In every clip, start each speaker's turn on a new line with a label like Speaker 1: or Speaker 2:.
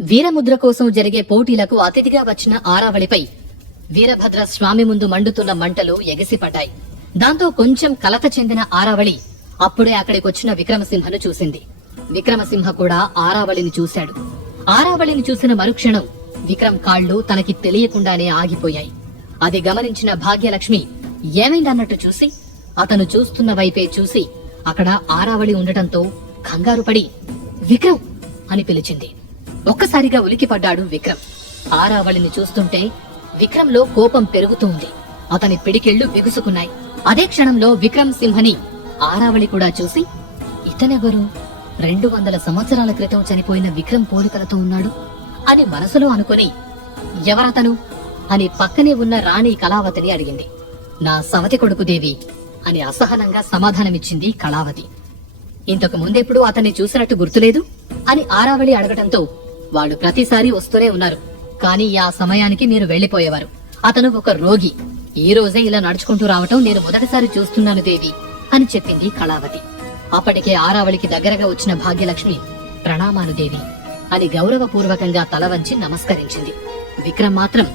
Speaker 1: వీరముద్ర కోసం జరిగే పోటీలకు అతిథిగా వచ్చిన ఆరావళిపై వీరభద్ర స్వామి ముందు మండుతున్న మంటలు ఎగిసిపడ్డాయి. దాంతో కొంచెం కలత చెందిన ఆరావళి అప్పుడే అక్కడికొచ్చిన విక్రమసింహను చూసింది. విక్రమసింహ కూడా ఆరావళిని చూశాడు. ఆరావళిని చూసిన మరుక్షణం విక్రమ్ కాళ్ళు తనకి తెలియకుండానే ఆగిపోయాయి. అది గమనించిన భాగ్యలక్ష్మి ఏమైందన్నట్టు చూసి అతను చూస్తున్న వైపే చూసి అక్కడ ఆరావళి ఉండటంతో కంగారు పడి విక్రమ్ అని పిలిచింది. ఒక్కసారిగా ఉలికిపడ్డాడు విక్రమ్. ఆరావళిని చూస్తుంటే విక్రమ్లో కోపం పెరుగుతూ ఉంది అతని పిడికెళ్ళు బిగుసుకున్నాయి అదే క్షణంలో విక్రమ్ సింహని ఆరావళి కూడా చూసి ఇతనెవరు? రెండు వందల సంవత్సరాల క్రితం చనిపోయిన విక్రమ్ పోలికలతో ఉన్నాడు అని మనసులో అనుకుని ఎవరతను అని పక్కనే ఉన్న రాణి కళావతిని అడిగింది. నా సవతి కొడుకు దేవి అని అసహనంగా సమాధానమిచ్చింది కళావతి. ఇంతకు ముందెప్పుడు అతన్ని చూసినట్టు గుర్తులేదు అని ఆరావళి అడగటంతో వాళ్ళు ప్రతిసారి వస్తూనే ఉన్నారు. కానీ ఆ సమయానికి మీరు వెళ్ళిపోయేవారు అతను ఒక రోగి. ఈ రోజే ఇలా నడుచుకుంటూ రావటం నేను మొదటిసారి చూస్తున్నాను దేవి అని చెప్పింది కళావతి. అప్పటికే ఆరావళికి దగ్గరగా వచ్చిన భాగ్యలక్ష్మి ప్రణామాలు దేవి. అని గౌరవపూర్వకంగా తల వంచి నమస్కరించింది. విక్రమ్ మాత్రం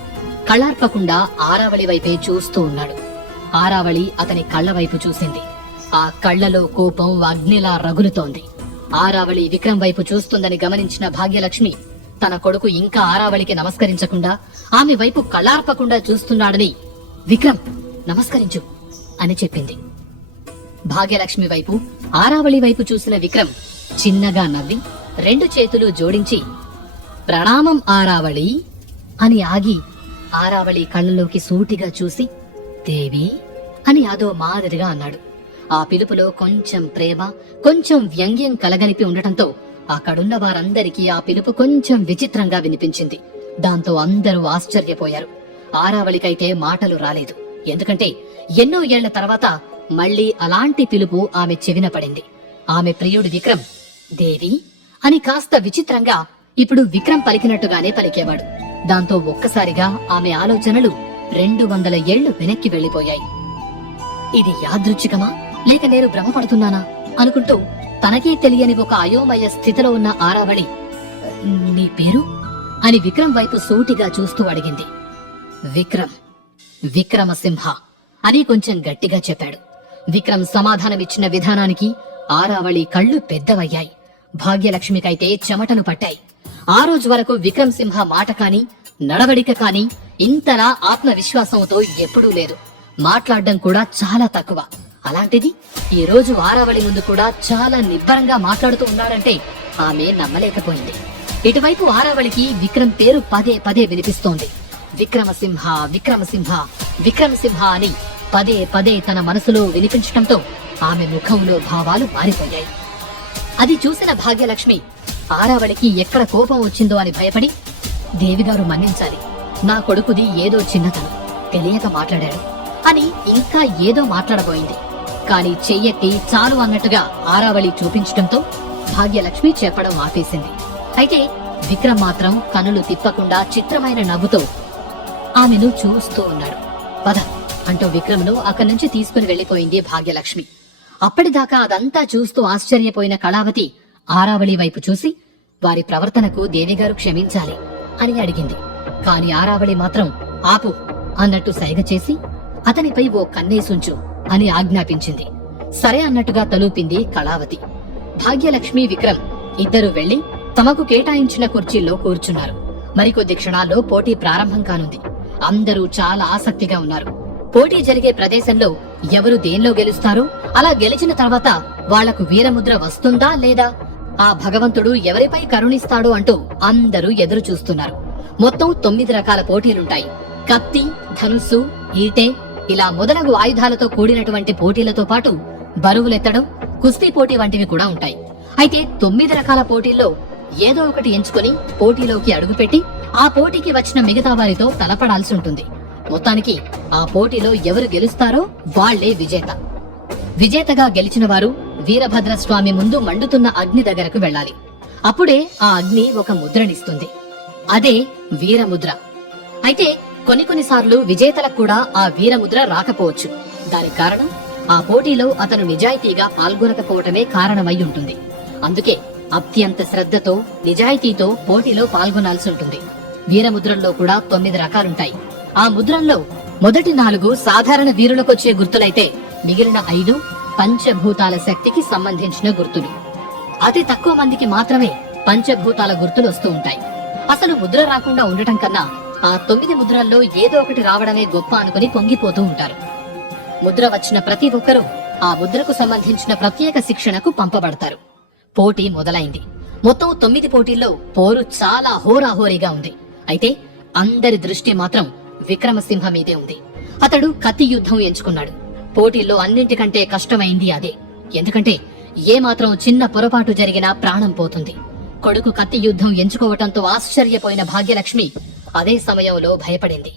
Speaker 1: కళ్ళార్పకుండా ఆరావళి వైపే చూస్తూ ఉన్నాడు. ఆరావళి అతని కళ్ళ వైపు చూసింది. ఆ కళ్ళలో కోపం అగ్నిలా రగులుతోంది. ఆరావళి విక్రమ్ వైపు చూస్తుందని గమనించిన భాగ్యలక్ష్మి తన కొడుకు ఇంకా ఆరావళికి నమస్కరించకుండా ఆమె వైపు కళ్ళార్పకుండా చూస్తున్నాడని విక్రమ్ నమస్కరించు అని చెప్పింది. భాగ్యలక్ష్మి వైపు ఆరావళి వైపు చూసిన విక్రమ్ చిన్నగా నవ్వి రెండు చేతులు జోడించి ప్రణామం ఆరావళి అని ఆగి ఆరావళి కళ్ళలోకి సూటిగా చూసి దేవి అని అదో మాదిరిగా అన్నాడు. ఆ పిలుపులో కొంచెం ప్రేమ కొంచెం వ్యంగ్యం కలగలిపి ఉండటంతో అక్కడున్న వారందరికీ ఆ పిలుపు కొంచెం విచిత్రంగా వినిపించింది. దాంతో అందరూ ఆశ్చర్యపోయారు. ఆరావళికైతే మాటలు రాలేదు. ఎందుకంటే ఎన్నో ఏళ్ళ తర్వాత మళ్ళీ అలాంటి పిలుపు ఆమె చెవిన పడింది. ఆమె ప్రియుడు విక్రమ్ దేవి అని కాస్త విచిత్రంగా ఇప్పుడు విక్రమ్ పలికినట్టుగానే పలికేవాడు. దాంతో ఒక్కసారిగా ఆమె ఆలోచనలు రెండు వందల ఏళ్ళు వెనక్కి వెళ్ళిపోయాయి ఇది యాదృచ్ఛికమా? లేక నేను భ్రమపడుతున్నానా? అనుకుంటూ తనకే తెలియని ఒక అయోమయ స్థితిలో ఉన్న ఆరావళి నీ పేరు? అని విక్రమ్ వైపు సూటిగా చూస్తూ అడిగింది. విక్రమ్ విక్రమసింహ అని కొంచెం గట్టిగా చెప్పాడు. విక్రమ్ సమాధానమిచ్చిన విధానానికి ఆరావళి కళ్ళు పెద్దవయ్యాయి. భాగ్యలక్ష్మికైతే చెమటను పట్టాయి. ఆ రోజు వరకు విక్రమ్ సింహ మాట కాని నడవడిక కాని ఇంతలా ఆత్మవిశ్వాసంతో ఎప్పుడూ లేదు. మాట్లాడడం కూడా చాలా తక్కువ. అలాంటిది ఈ రోజు ఆరావళి ముందు కూడా చాలా నిబ్బరంగా మాట్లాడుతూ ఉన్నాడంటే ఆమె నమ్మలేకపోయింది. ఇటువైపు ఆరావళికి విక్రమ్ పేరు పదే పదే వినిపిస్తోంది. విక్రమసింహ విక్రమసింహ విక్రమసింహ అని పదే పదే తన మనసులో వినిపించటంతో ఆమె ముఖంలో భావాలు మారిపోయాయి. అది చూసిన భాగ్యలక్ష్మి ఆరావళికి ఎక్కడ కోపం వచ్చిందో అని భయపడి దేవిగారు మన్నించాలి. నా కొడుకుది ఏదో చిన్నతనం. తెలియక మాట్లాడాడు. అని ఇంకా ఏదో మాట్లాడబోయింది. కాని చెయ్యెత్తి చాలు అన్నట్టుగా ఆరావళి చూపించటంతో భాగ్యలక్ష్మి చెప్పడం ఆపేసింది. అయితే విక్రమ్ మాత్రం కనులు తిప్పకుండా చిత్రమైన నవ్వుతో ఆమెను చూస్తూ ఉన్నాడు. పద అంటూ విక్రమ్ను అక్కడి నుంచి తీసుకుని వెళ్ళిపోయింది భాగ్యలక్ష్మి. అప్పటిదాకా అదంతా చూస్తూ ఆశ్చర్యపోయిన కళావతి ఆరావళి వైపు చూసి వారి ప్రవర్తనకు దేవిగారు క్షమించాలి? అని అడిగింది. కాని ఆరావళి మాత్రం ఆపు అన్నట్టు సైగ చేసి అతనిపై ఓ కన్నేసుంచు అని ఆజ్ఞాపించింది. సరే అన్నట్టుగా తలూపింది కళావతి. భాగ్యలక్ష్మి విక్రమ్ ఇద్దరు వెళ్ళి తమకు కేటాయించిన కుర్చీల్లో కూర్చున్నారు. మరికొద్ది క్షణాల్లో పోటీ ప్రారంభం కానుంది. అందరూ చాలా ఆసక్తిగా ఉన్నారు. పోటీ జరిగే ప్రదేశంలో ఎవరు దేనిలో గెలుస్తారో? అలా గెలిచిన తర్వాత వాళ్ళకు వీరముద్ర వస్తుందా లేదా? ఆ భగవంతుడు ఎవరిపై కరుణిస్తాడు అంటూ అందరూ ఎదురు చూస్తున్నారు మొత్తం తొమ్మిది రకాల పోటీలుంటాయి. కత్తి ధనుస్సు ఈటె ఇలా మొదలగు ఆయుధాలతో కూడినటువంటి పోటీలతో పాటు బరువులెత్తడం కుస్తీ పోటీ వంటివి కూడా ఉంటాయి. అయితే తొమ్మిది రకాల పోటీల్లో ఏదో ఒకటి ఎంచుకొని పోటీలోకి అడుగుపెట్టి ఆ పోటీకి వచ్చిన మిగతా వారితో తలపడాల్సి ఉంటుంది. మొత్తానికి ఆ పోటీలో ఎవరు గెలుస్తారో వాళ్ళే విజేత. విజేతగా గెలిచిన వారు వీరభద్ర స్వామి ముందు మండుతున్న అగ్ని దగ్గరకు వెళ్ళాలి. అప్పుడే ఆ అగ్ని ఒక ముద్రనిస్తుంది. అదే వీరముద్ర. అయితే కొన్ని కొన్నిసార్లు విజేతలకు కూడా ఆ వీరముద్ర రాకపోవచ్చు. దానికి కారణం ఆ పోటీలో అతను నిజాయితీగా పాల్గొనకపోవటమే కారణమై ఉంటుంది. అందుకే అత్యంత శ్రద్ధతో నిజాయితీతో పోటీలో పాల్గొనాల్సి ఉంటుంది. వీరముద్రల్లో కూడా తొమ్మిది రకాలుంటాయి. ఆ ముద్రల్లో మొదటి నాలుగు సాధారణ వీరులకొచ్చే గుర్తులైతే మిగిలిన ఐదు పంచభూతాల శక్తికి సంబంధించిన గుర్తులు. అతి తక్కువ మందికి మాత్రమే పంచభూతాల గుర్తులు వస్తూ ఉంటాయి. అసలు ముద్ర రాకుండా ఉండటం కన్నా ఆ తొమ్మిది ముద్రల్లో ఏదో ఒకటి రావడమే గొప్ప అనుకుని పొంగిపోతూ ఉంటారు. ముద్ర వచ్చిన ప్రతి ఒక్కరూ ఆ ముద్రకు సంబంధించిన ప్రత్యేక శిక్షణకు పంపబడతారు. పోటీ మొదలైంది. మొత్తం తొమ్మిది పోటీల్లో పోరు చాలా హోరాహోరీగా ఉంది. అయితే అందరి దృష్టి మాత్రం విక్రమసింహ మీదే ఉంది. అతడు కత్తి యుద్ధం ఎంచుకున్నాడు. పోటీల్లో అన్నింటికంటే కష్టమైంది అదే. ఎందుకంటే ఏ మాత్రం చిన్న పొరపాటు జరిగినా ప్రాణం పోతుంది. కొడుకు కత్తి యుద్ధం ఎంచుకోవటంతో ఆశ్చర్యపోయిన భాగ్యలక్ష్మి అదే సమయంలో భయపడింది.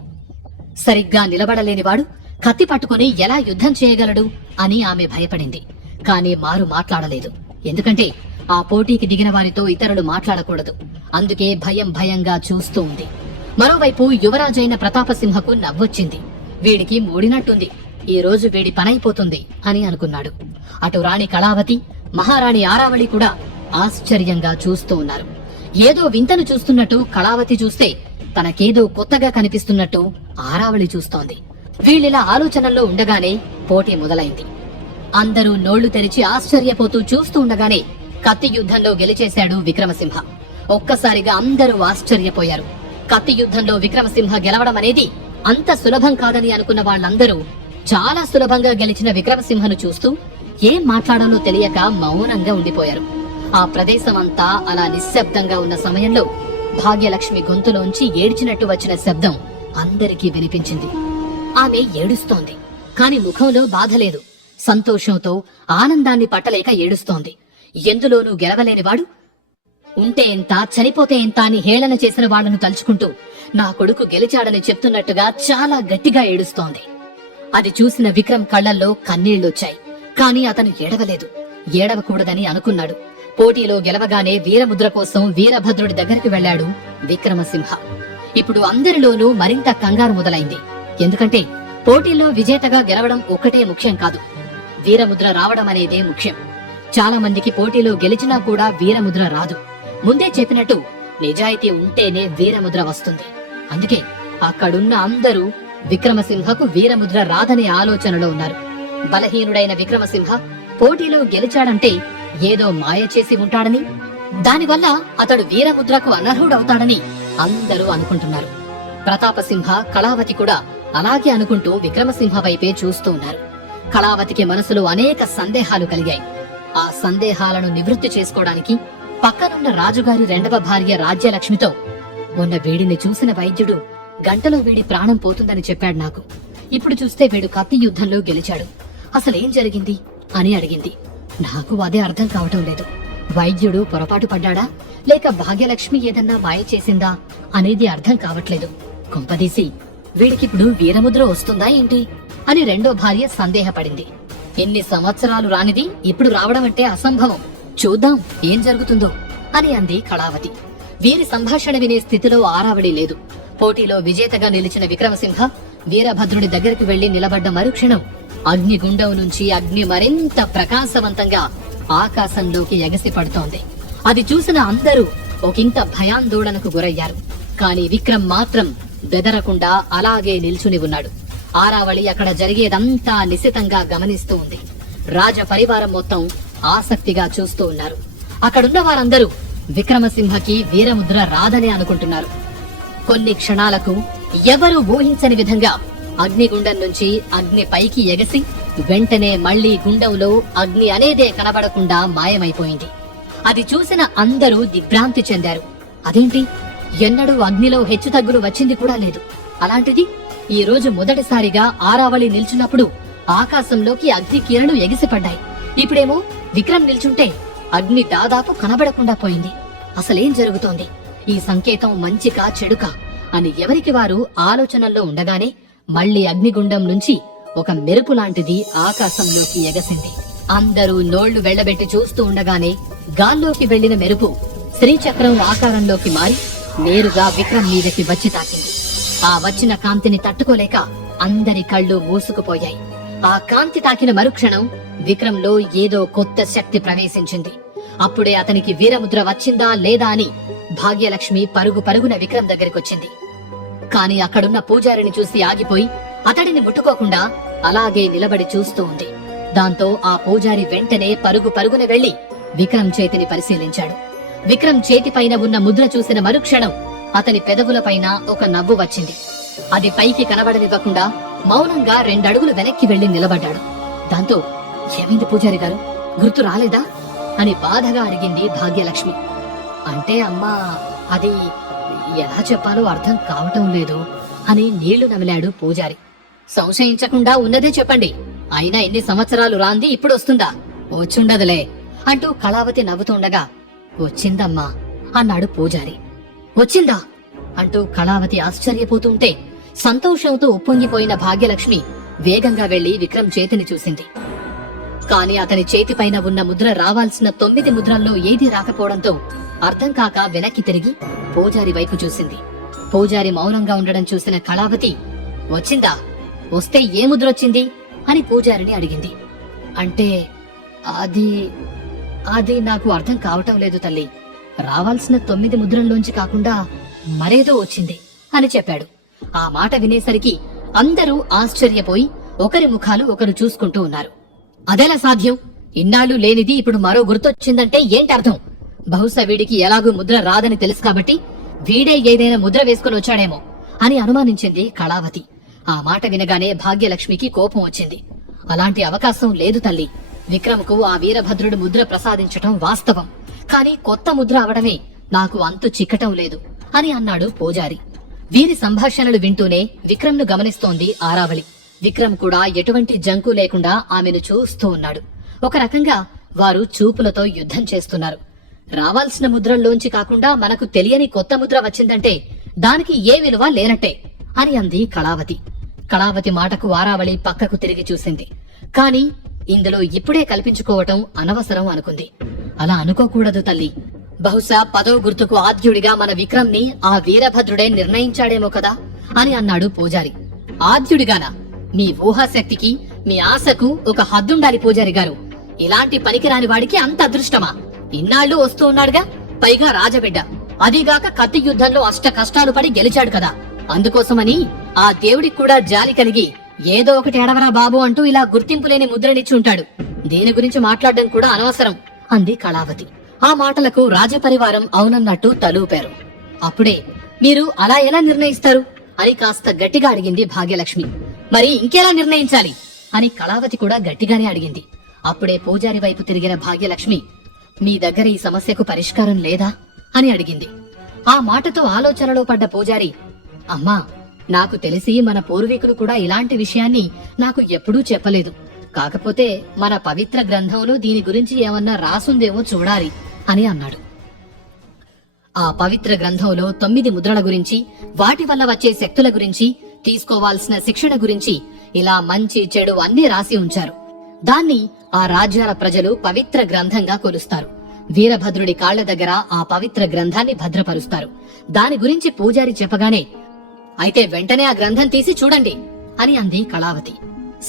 Speaker 1: సరిగ్గా నిలబడలేనివాడు కత్తి పట్టుకుని ఎలా యుద్ధం చేయగలడు అని ఆమె భయపడింది. కాని మారు మాట్లాడలేదు. ఎందుకంటే ఆ పోటీకి దిగిన వారితో ఇతరులు మాట్లాడకూడదు. అందుకే భయం భయంగా చూస్తూ ఉంది. మరోవైపు యువరాజైన ప్రతాపసింహకు నవ్వొచ్చింది. వీడికి మూడినట్టుంది. ఈ రోజు వీడి పనైపోతుంది అని అనుకున్నాడు. అటు రాణి కళావతి మహారాణి ఆరావళి కూడా ఆశ్చర్యంగా చూస్తూ ఉన్నారు. ఏదో వింతను చూస్తున్నట్టు కళావతి చూస్తే తనకేదో కొత్తగా కనిపిస్తున్నట్టు ఆరావళి చూస్తోంది. వీళ్ళిలా ఆలోచనల్లో ఉండగానే పోటీ మొదలైంది. అందరూ నోళ్ళు తెరిచి ఆశ్చర్యపోతూ చూస్తూ ఉండగానే కత్తి యుద్ధంలో గెలిచేశాడు విక్రమసింహ. ఒక్కసారిగా అందరూ ఆశ్చర్యపోయారు. కత్తి యుద్ధంలో విక్రమసింహ గెలవడం అనేది అంత సులభం కాదని అనుకున్న వాళ్ళందరూ చాలా సులభంగా గెలిచిన విక్రమసింహను చూస్తూ ఏం మాట్లాడాలో తెలియక మౌనంగా ఉండిపోయారు. ఆ ప్రదేశం అంతా అలా నిశ్శబ్దంగా ఉన్న సమయంలో భాగ్యలక్ష్మి గొంతులోంచి ఏడ్చినట్టు వచ్చిన శబ్దం అందరికీ వినిపించింది. ఆమె ఏడుస్తోంది. కాని ముఖంలో బాధ లేదు. సంతోషంతో ఆనందాన్ని పట్టలేక ఏడుస్తోంది. ఎందులోనూ గెలవలేనివాడు ఉంటే ఎంత చనిపోతే ఎంత అని హేళన చేసిన వాళ్ళను తలుచుకుంటూ నా కొడుకు గెలిచాడని చెప్తున్నట్టుగా చాలా గట్టిగా ఏడుస్తోంది. అది చూసిన విక్రమ్ కళ్ళల్లో కన్నీళ్ళొచ్చాయి కాని అతను ఏడవలేదు. ఏడవకూడదని అనుకున్నాడు. పోటీలో గెలవగానే వీరముద్ర కోసం వీరభద్రుడి దగ్గరికి వెళ్ళాడు విక్రమసింహ. ఇప్పుడు అందరిలోనూ మరింత కంగారు మొదలైంది. ఎందుకంటే పోటీల్లో విజేతగా గెలవడం ఒక్కటే ముఖ్యం కాదు. వీరముద్ర రావడం అనేదే ముఖ్యం. చాలా మందికి పోటీలో గెలిచినా కూడా వీరముద్ర రాదు. ముందే చెప్పినట్టు నిజాయితీ ఉంటేనే వీరముద్ర వస్తుంది. అందుకే అక్కడున్న అందరూ విక్రమసింహకు వీరముద్ర రాదనే ఆలోచనలో ఉన్నారు. బలహీనుడైన విక్రమసింహ పోటీలో గెలిచాడంటే ఏదో మాయ చేసి ఉంటాడని? దానివల్ల అతడు వీరముద్రకు అనర్హుడవుతాడని అందరూ అనుకుంటున్నారు. ప్రతాపసింహ కళావతి కూడా అలాగే అనుకుంటూ విక్రమసింహ వైపే చూస్తూ ఉన్నారు. కళావతికి మనసులో అనేక సందేహాలు కలిగాయి. ఆ సందేహాలను నివృత్తి చేసుకోవడానికి పక్కనున్న రాజుగారి రెండవ భార్య రాజ్యలక్ష్మితో మొన్న వీడిని చూసిన వైద్యుడు గంటలో వీడి ప్రాణం పోతుందని చెప్పాడు నాకు. ఇప్పుడు చూస్తే వీడు కత్తి యుద్ధంలో గెలిచాడు. అసలేం జరిగింది? అని అడిగింది. నాకు అదే అర్థం కావటం లేదు. వైద్యుడు పొరపాటు పడ్డాడా? లేక భాగ్యలక్ష్మి ఏదన్నా మాయ చేసిందా? అనేది అర్థం కావట్లేదు. కొంపదీసి వీడికిప్పుడు వీరముద్ర వస్తుందా ఏంటి? అని రెండో భార్య సందేహపడింది. ఎన్ని సంవత్సరాలు రానిది ఇప్పుడు రావడం అంటే అసంభవం. చూద్దాం ఏం జరుగుతుందో అని అంది కళావతి. వీరి సంభాషణ వినే స్థితిలో ఆరావళి లేదు. పోటీలో విజేతగా నిలిచిన విక్రమసింహ వీరభద్రుడి దగ్గరికి వెళ్ళి నిలబడ్డ మరుక్షణం అగ్నిగుండం నుంచి అగ్ని మరింత ప్రకాశవంతంగా ఆకాశంలోకి ఎగసి పడుతోంది. అది చూసిన అందరూ ఒకంత భయాందోళనకు గురయ్యారు. కాని విక్రమ్ మాత్రం బెదరకుండా అలాగే నిల్చుని ఉన్నాడు. ఆరావళి అక్కడ జరిగేదంతా నిశితంగా గమనిస్తూ ఉంది. రాజ పరివారం మొత్తం ఆసక్తిగా చూస్తూ ఉన్నారు. అక్కడున్న వారందరూ విక్రమసింహకి వీరముద్ర రాదని అనుకుంటున్నారు. కొన్ని క్షణాలకు ఎవరూ ఊహించని విధంగా అగ్నిగుండం నుంచి అగ్ని పైకి ఎగసి వెంటనే మళ్ళీ గుండంలో అగ్ని అనేదే కనబడకుండా మాయమైపోయింది. అది చూసిన అందరూ దిగ్భ్రాంతి చెందారు. అదేంటి? ఎన్నడూ అగ్నిలో హెచ్చుతగ్గులు వచ్చింది కూడా లేదు. అలాంటిది ఈ రోజు మొదటిసారిగా ఆరావళి నిల్చున్నప్పుడు ఆకాశంలోకి అగ్ని కిరణు ఎగిసిపడ్డాయి. ఇప్పుడేమో విక్రమ్ నిల్చుంటే అగ్ని దాదాపు కనబడకుండా పోయింది. అసలేం జరుగుతోంది? ఈ సంకేతం మంచికా చెడుకా? అని ఎవరికి వారు ఆలోచనల్లో ఉండగానే మళ్ళీ అగ్నిగుండం నుంచి ఒక మెరుపు లాంటిది ఆకాశంలోకి ఎగసింది. అందరూ నోళ్ళు వెళ్ళబెట్టి చూస్తూ ఉండగానే గాల్లోకి వెళ్ళిన మెరుపు శ్రీచక్రం ఆకారంలోకి మారి నేరుగా విక్రమ్ మీదకి వచ్చి తాకింది. ఆ వచ్చిన కాంతిని తట్టుకోలేక అందరి కళ్ళు మూసుకుపోయాయి. ఆ కాంతి తాకిన మరుక్షణం విక్రమ్లో ఏదో కొత్త శక్తి ప్రవేశించింది. అప్పుడే అతనికి వీరముద్ర వచ్చిందా లేదా అని భాగ్యలక్ష్మి పరుగు పరుగున విక్రమ్ దగ్గరికొచ్చింది. కాని అక్కడున్న పూజారిని చూసి ఆగిపోయి అతడిని ముట్టుకోకుండా అలాగే నిలబడి చూస్తూ ఉంది. దాంతో ఆ పూజారి వెంటనే పరుగు పరుగున వెళ్ళి విక్రమ్ చేతిని పరిశీలించాడు. విక్రమ్ చేతిపైన ఉన్న ముద్ర చూసిన మరుక్షణం అతని పెదవులపైన ఒక నవ్వు వచ్చింది. అది పైకి కనబడనివ్వకుండా మౌనంగా రెండడుగులు వెనక్కి వెళ్ళి నిలబడ్డాడు. దాంతో ఏమైంది పూజారి గారు? గుర్తు రాలేదా? అని బాధగా అడిగింది భాగ్యలక్ష్మి. అంటే అమ్మా అది ఎలా చెప్పాలో అర్థం కావటం లేదు అని నీళ్ళు నమిలాడు పూజారి. సంశయించకుండా ఉన్నదే చెప్పండి. అయినా ఎన్ని సంవత్సరాలు రాంది ఇప్పుడు వస్తుందా? వచ్చుండదులే అంటూ కళావతి నవ్వుతుండగా వచ్చిందమ్మా అన్నాడు పూజారి. వచ్చిందా? అంటూ కళావతి ఆశ్చర్యపోతుంటే సంతోషంతో ఉప్పొంగిపోయిన భాగ్యలక్ష్మి వేగంగా వెళ్ళి విక్రమ్ చేతిని చూసింది. కాని అతని చేతిపైన ఉన్న ముద్ర రావాల్సిన తొమ్మిది ముద్రల్లో ఏదీ రాకపోవడంతో అర్థం కాక వెనక్కి తిరిగి పూజారి వైపు చూసింది. పూజారి మౌనంగా ఉండడం చూసిన కళావతి వచ్చిందా? వస్తే ఏ ముద్రొచ్చింది? అని పూజారిని అడిగింది. అంటే అది అది నాకు అర్థం కావటం లేదు తల్లి. రావాల్సిన తొమ్మిది ముద్రల్లోంచి కాకుండా మరేదో వచ్చింది అని చెప్పాడు. ఆ మాట వినేసరికి అందరూ ఆశ్చర్యపోయి ఒకరి ముఖాలు ఒకరు చూసుకుంటూ ఉన్నారు. అదెలా సాధ్యం? ఇన్నాళ్ళు లేనిది ఇప్పుడు మరో గుర్తొచ్చిందంటే ఏంటి అర్థం బహుశా వీడికి ఎలాగూ ముద్ర రాదని తెలుసు కాబట్టి వీడే ఏదైనా ముద్ర వేసుకుని వచ్చాడేమో అని అనుమానించింది కళావతి. ఆ మాట వినగానే భాగ్యలక్ష్మికి కోపం వచ్చింది. అలాంటి అవకాశం లేదు తల్లి. విక్రమ్కు ఆ వీరభద్రుడు ముద్ర ప్రసాదించటం వాస్తవం. కాని కొత్త ముద్ర అవడమే నాకు అంతు చిక్కటం లేదు అని అన్నాడు పూజారి. వీరి సంభాషణలు వింటూనే విక్రమ్ను గమనిస్తోంది ఆరావళి. విక్రమ్ కూడా ఎటువంటి జంకు లేకుండా ఆమెను చూస్తూ ఉన్నాడు. ఒక రకంగా వారు చూపులతో యుద్ధం చేస్తున్నారు. రావాల్సిన ముద్రల్లోంచి కాకుండా మనకు తెలియని కొత్త ముద్ర వచ్చిందంటే దానికి ఏ విలువ లేనట్టే అని అంది కళావతి. కళావతి మాటకు వారావళి పక్కకు తిరిగి చూసింది. కాని ఇందులో ఇప్పుడే కల్పించుకోవటం అనవసరం అనుకుంది. అలా అనుకోకూడదు తల్లి. బహుశా పదో గుర్తుకు ఆద్యుడిగా మన విక్రమ్ని ఆ వీరభద్రుడే నిర్ణయించాడేమో కదా అని అన్నాడు పూజారి. ఆద్యుడిగానా? మీ ఊహాశక్తికి మీ ఆశకు ఒక హద్దుండాలి పూజారి గారు. ఇలాంటి పనికిరాని వాడికి అంత అదృష్టమా? ఇన్నాళ్ళు వస్తూ ఉన్నాడుగా? పైగా రాజబిడ్డ. అదిగాక కత్తి యుద్ధంలో అష్ట కష్టాలు పడి గెలిచాడు కదా. అందుకోసమని ఆ దేవుడికి కూడా జాలి కలిగి ఏదో ఒకటి ఎడవరా బాబు అంటూ ఇలా గుర్తింపు లేని ముద్రనిచ్చుంటాడు దీని గురించి మాట్లాడడం కూడా అనవసరం అంది కళావతి. ఆ మాటలకు రాజపరివారం అవునన్నట్టు తలూపారు. అప్పుడే మీరు అలా ఎలా నిర్ణయిస్తారు? అని కాస్త గట్టిగా అడిగింది భాగ్యలక్ష్మి. మరి ఇంకెలా నిర్ణయించాలి? అని కళావతి కూడా గట్టిగానే అడిగింది. అప్పుడే పూజారి వైపు తిరిగిన భాగ్యలక్ష్మి మీ దగ్గర ఈ సమస్యకు పరిష్కారం లేదా? అని అడిగింది. ఆ మాటతో ఆలోచనలో పడ్డ పూజారి అమ్మా నాకు తెలిసి మన పూర్వీకులు కూడా ఇలాంటి విషయాన్ని నాకు ఎప్పుడూ చెప్పలేదు. కాకపోతే మన పవిత్ర గ్రంథంలో దీని గురించి ఏమన్నా రాసుందేమో చూడాలి అని అన్నాడు. ఆ పవిత్ర గ్రంథంలో తొమ్మిది ముద్రల గురించి వాటి వల్ల వచ్చే శక్తుల గురించి తీసుకోవాల్సిన శిక్షణ గురించి ఇలా మంచి చెడు అన్నీ రాసి ఉంచారు. దాన్ని ఆ రాజ్యాల ప్రజలు పవిత్ర గ్రంథంగా కొలుస్తారు. వీరభద్రుడి కాళ్ళ దగ్గర ఆ పవిత్ర గ్రంథాన్ని భద్రపరుస్తారు. దాని గురించి పూజారి చెప్పగానే అయితే వెంటనే ఆ గ్రంథం తీసి చూడండి అని అంది కళావతి.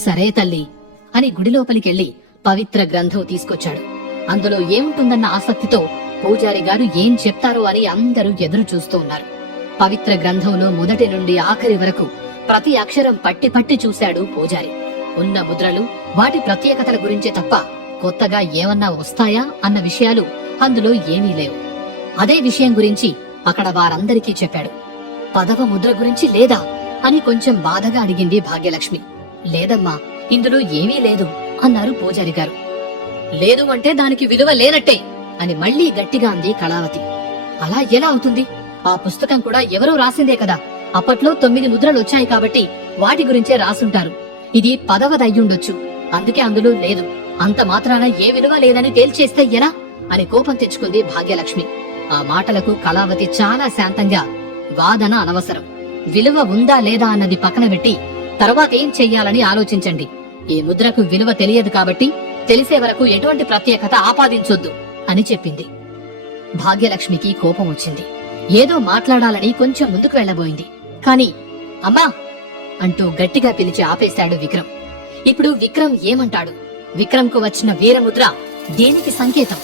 Speaker 1: సరే తల్లి అని గుడి లోపలికెళ్ళి పవిత్ర గ్రంథం తీసుకొచ్చాడు. అందులో ఏముంటుందన్న ఆసక్తితో పూజారి గారు ఏం చెప్తారో అని అందరూ ఎదురు చూస్తూ ఉన్నారు. పవిత్ర గ్రంథంలో మొదటి నుండి ఆఖరి వరకు ప్రతి అక్షరం పట్టి పట్టి చూశాడు పూజారి. ఉన్న ముద్రలు వాటి ప్రత్యేకతల గురించే తప్ప కొత్తగా ఏమన్నా వస్తాయా అన్న విషయాలు అందులో ఏమీ లేవు. అదే విషయం గురించి అక్కడ వారందరికీ చెప్పాడు. పదవ ముద్ర గురించి లేదా? అని కొంచెం బాధగా అడిగింది భాగ్యలక్ష్మి. లేదమ్మా ఇందులో ఏమీ లేదు అన్నారు పూజారి గారు. లేదు అంటే దానికి విలువ లేనట్టే అని మళ్ళీ గట్టిగా అంది కళావతి. అలా ఎలా అవుతుంది? ఆ పుస్తకం కూడా ఎవరో రాసిందే కదా. అప్పట్లో తొమ్మిది ముద్రలు వచ్చాయి కాబట్టి వాటి గురించే రాసుంటారు. ఇది పదవదయ్యుండొచ్చు. అందుకే అందులో లేదు. అంత మాత్రాన ఏ విలువ లేదని తేల్చేస్తే ఎలా? అని కోపం తెచ్చుకుంది భాగ్యలక్ష్మి. ఆ మాటలకు కళావతి చాలా శాంతంగా వాదన అనవసరం. విలువ ఉందా లేదా అన్నది పక్కన పెట్టి తర్వాత ఏం చెయ్యాలని ఆలోచించండి. ఈ ముద్రకు విలువ తెలియదు కాబట్టి తెలిసే వరకు ఎటువంటి ప్రత్యేకత ఆపాదించొద్దు అని చెప్పింది. భాగ్యలక్ష్మికి కోపం వచ్చింది. ఏదో మాట్లాడాలని కొంచెం ముందుకు వెళ్ళబోయింది. కాని అమ్మా అంటూ గట్టిగా పిలిచి ఆపేశాడు విక్రమ్. ఇప్పుడు విక్రమ్ ఏమంటాడు? విక్రమ్కు వచ్చిన వీరముద్ర దేనికి సంకేతం?